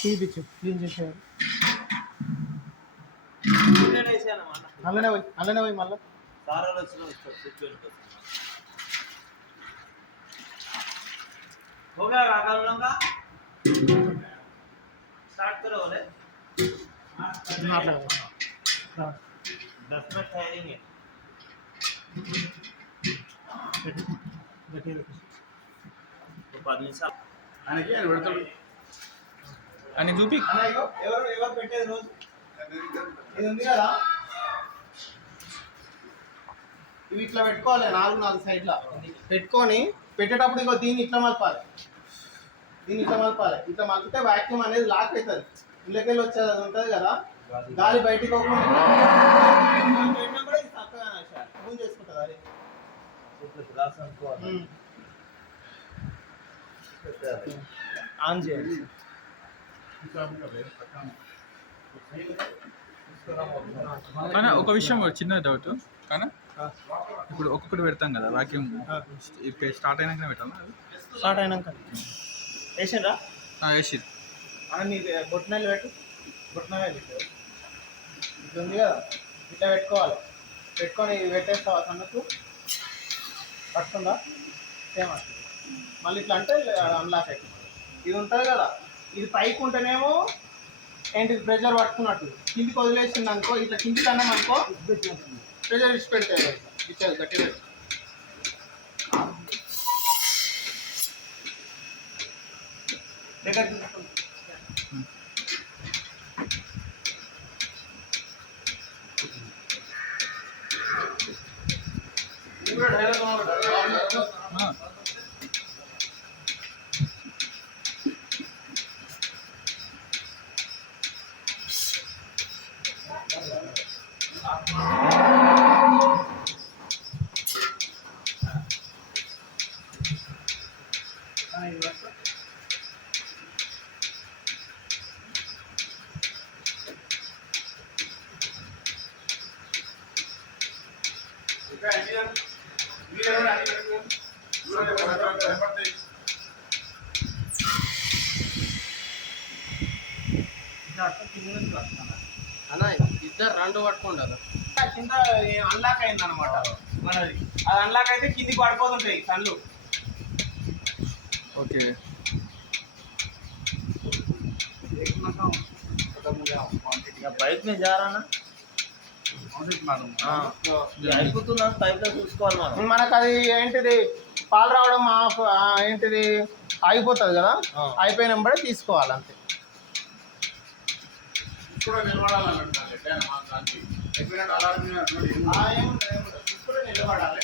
తీపిచ్చు clean చేసేవారు అల్లనే పోయి మళ్ళీ सारा हो गया काका लोगों का स्टार्ट करो बोले 10 मिनट ठहरेंगे तो 5 निమిషం ఆయనకి ఆయన పెడతాడు అని చూపి ఎవరు పెట్టేది రోజు ఇది ఉంది కదా ఇవి ఇట్లా పెట్టుకోవాలి 4 సైడ్ల పెట్టుకొని పెట్టేటప్పుడు ఇగో దీన్ని ఇట్లా మలపాలి ఇట్లా మలిపితే వాక్యూమ్ అనేది లాక్ అవుతుంది ఇళ్ళకెళ్ళి వచ్చేది అది ఉంటుంది కదా గాలి బయటికి పోకుండా చేసుకుంటుంది అది ఆన్ చేయాలి కానీ ఒక విషయం చిన్న డౌట్ కానీ ఇప్పుడు ఒక్కొక్కటి పెడతాం కదా వాక్యూమ్ స్టార్ట్ అయినాక పెట్టాలి స్టార్ట్ అయినాక వేసిండ్రా వేసి నీకు బొట్టినల్లి పెట్టు బొట్టినల్లి ఇట్లా ఉంది కదా ఇట్లా పెట్టుకోవాలి పెట్టుకొని పెట్టేస్తావా సన్నకు పట్టుకుందా సేమ్ వస్తుంది మళ్ళీ ఇట్లా అంటే అన్లాక్ అవుతుంది ఇది ఉంటుంది కదా ఇది పైకి ఉంటేనేమో ఏంటి ప్రెషర్ పట్టుకున్నట్టు కిందికి వదిలేసింది అనుకో ఇట్లా కిందికి అన్నాం అనుకో ప్రెషర్ ఇచ్చి పెడతాయి ఇచ్చేది గట్టిగా దగ్గర అన్న ఇద్దరు రెండు పట్టుకుంటారు కింద అన్లాక్ అయింది అనమాట మనది అది అన్లాక్ అయితే కిందికి పడిపోతుంటాయి కళ్ళు ఓకే పైప్ में जा रहा ना అయిపోతున్నా పైప్ లో చూసుకోవాలి మనం మనకు అది ఏంటిది పాలు రావడం ఏంటిది ఆగిపోతుంది కదా అయిపోయిన వెంబడే తీసుకోవాలి అంతే కూడా నిలబడాలన్నట్టు నిలబడాలి